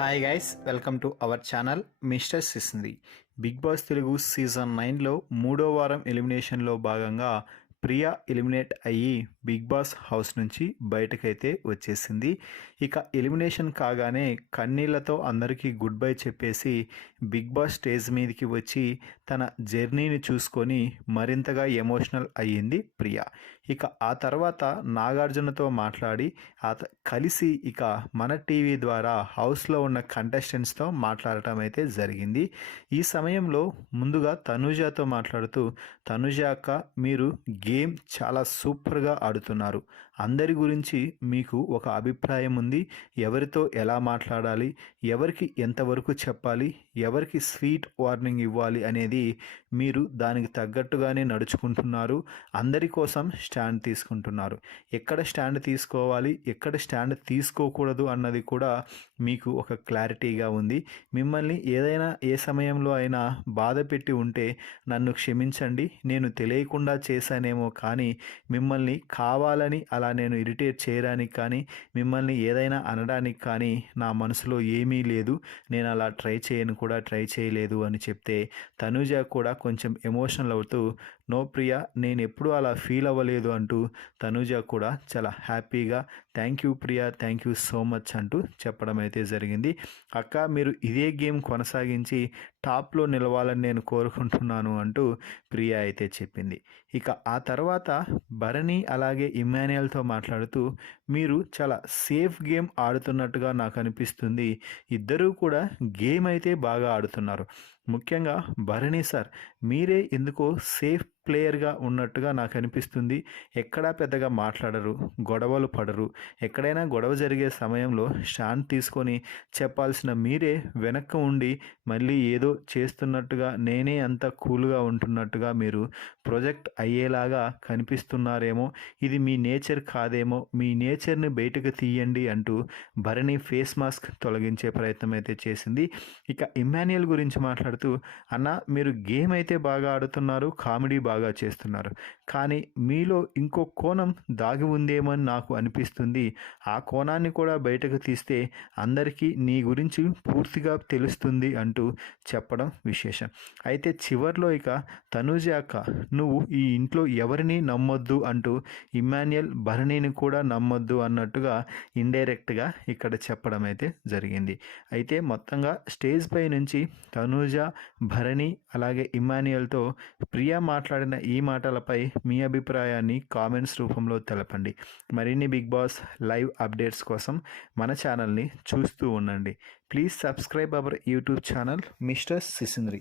Hi guys, welcome to our channel mister Sisindri. Bigg Boss Telugu season 9లో మూడో వారం ఎలిమినేషన్లో భాగంగా ప్రియా ఎలిమినేట్ అయ్యి బిగ్ బాస్ హౌస్ నుంచి బయటకైతే వచ్చేసింది. ఇక ఎలిమినేషన్ కాగానే కన్నీళ్లతో అందరికీ గుడ్ బై చెప్పేసి బిగ్ బాస్ స్టేజ్ మీదకి వచ్చి తన జర్నీని చూసుకొని మరింతగా ఎమోషనల్ అయ్యింది ప్రియా. ఇక ఆ తర్వాత నాగార్జునతో మాట్లాడి కలిసి ఇక మన టీవీ ద్వారా హౌస్లో ఉన్న కంటెస్టెంట్స్తో మాట్లాడటం అయితే జరిగింది. ఈ సమయంలో ముందుగా తనూజతో మాట్లాడుతూ, తనూజ అక్క, మీరు గేమ్ చాలా సూపర్గా ఆడుతున్నారు. అందరి గురించి మీకు ఒక అభిప్రాయం ఉంది. ఎవరితో ఎలా మాట్లాడాలి, ఎవరికి ఎంతవరకు చెప్పాలి, ఎవరికి స్వీట్ వార్నింగ్ ఇవ్వాలి అనేది మీరు దానికి తగ్గట్టుగానే నడుచుకుంటున్నారు. అందరి కోసం స్టాండ్ తీసుకుంటున్నారు. ఎక్కడ స్టాండ్ తీసుకోవాలి, ఎక్కడ స్టాండ్ తీసుకోకూడదు అన్నది కూడా మీకు ఒక క్లారిటీగా ఉంది. మిమ్మల్ని ఏదైనా ఏ సమయంలో అయినా బాధ పెట్టి ఉంటే నన్ను క్షమించండి, నేను తెలియకుండా చేశానేమో, కానీ మిమ్మల్ని కావాలని అలా నేను ఇరిటేట్ చేయడానికి కానీ, మిమ్మల్ని ఏదైనా అనడానికి కానీ నా మనసులో ఏమీ లేదు. నేను అలా ట్రై చేయలేదు అని చెప్తే తనూజ కూడా కొంచెం ఎమోషనల్ అవుతూ, నో ప్రియా, నేను ఎప్పుడూ అలా ఫీల్ అవ్వలేదు అంటూ తనూజ కూడా చాలా హ్యాపీగా thank you Priya, thank you so much అంటూ చెప్పడం అయితే జరిగింది. అక్క, మీరు ఇదే గేమ్ కొనసాగించి టాప్లో నిలవాలని నేను కోరుకుంటున్నాను అంటూ ప్రియా అయితే చెప్పింది. ఇక ఆ తర్వాత భరణి అలాగే ఇమ్మాన్యుయల్తో మాట్లాడుతూ, మీరు చాలా సేఫ్ గేమ్ ఆడుతున్నట్టుగా నాకు అనిపిస్తుంది. ఇద్దరూ కూడా గేమ్ అయితే బాగా ఆడుతున్నారు. ముఖ్యంగా భరణి సార్, మీరే ఎందుకో సేఫ్ ప్లేయర్గా ఉన్నట్టుగా నాకు అనిపిస్తుంది. ఎక్కడా పెద్దగా మాట్లాడరు, గొడవలు పడరు. ఎక్కడైనా గొడవ జరిగే సమయంలో స్టాండ్ తీసుకొని చెప్పాల్సిన మీరే వెనక్కి ఉండి మళ్ళీ ఏదో చేస్తున్నట్టుగా, నేనే అంత కూల్గా ఉంటున్నట్టుగా మీరు ప్రొజెక్ట్ అయ్యేలాగా కనిపిస్తున్నారేమో. ఇది మీ నేచర్ కాదేమో, మీ నేచర్ని బయటకు తీయండి అంటూ భరణి ఫేస్ మాస్క్ తొలగించే ప్రయత్నం అయితే చేసింది. ఇక ఇమ్మాన్యుయల్ గురించి మాట్లాడుతూ, అన్న, మీరు గేమ్ అయితే బాగా ఆడుతున్నారు, కామెడీ బాగా చేస్తున్నారు, కానీ మీలో ఇంకో కోణం దాగి ఉందేమో అని నాకు అనిపిస్తుంది. ఆ కోణాన్ని కూడా బయటకు తీస్తే అందరికీ నీ గురించి పూర్తిగా తెలుస్తుంది అంటూ చెప్పడం విశేషం. అయితే చివర్లో ఇక తనూజ అక్క, నువ్వు ఈ ఇంట్లో ఎవరిని నమ్మొద్దు అంటూ ఇమ్మాన్యుయల్ భరణిని కూడా నమ్మొద్దు అన్నట్టుగా ఇండైరెక్ట్గా ఇక్కడ చెప్పడం అయితే జరిగింది. అయితే మొత్తంగా స్టేజ్ పై నుంచి తనూజ, భరణి అలాగే ఇమ్మాన్యుయల్తో ప్రియా మాట్లాడిన ఈ మాటలపై మీ అభిప్రాయాన్ని కామెంట్స్ రూపంలో తెలపండి. మరిన్ని బిగ్ బాస్ లైవ్ అప్డేట్స్ కోసం మన ఛానల్ని చూస్తూ ఉండండి. Please subscribe our YouTube channel mister సిసింద్రి.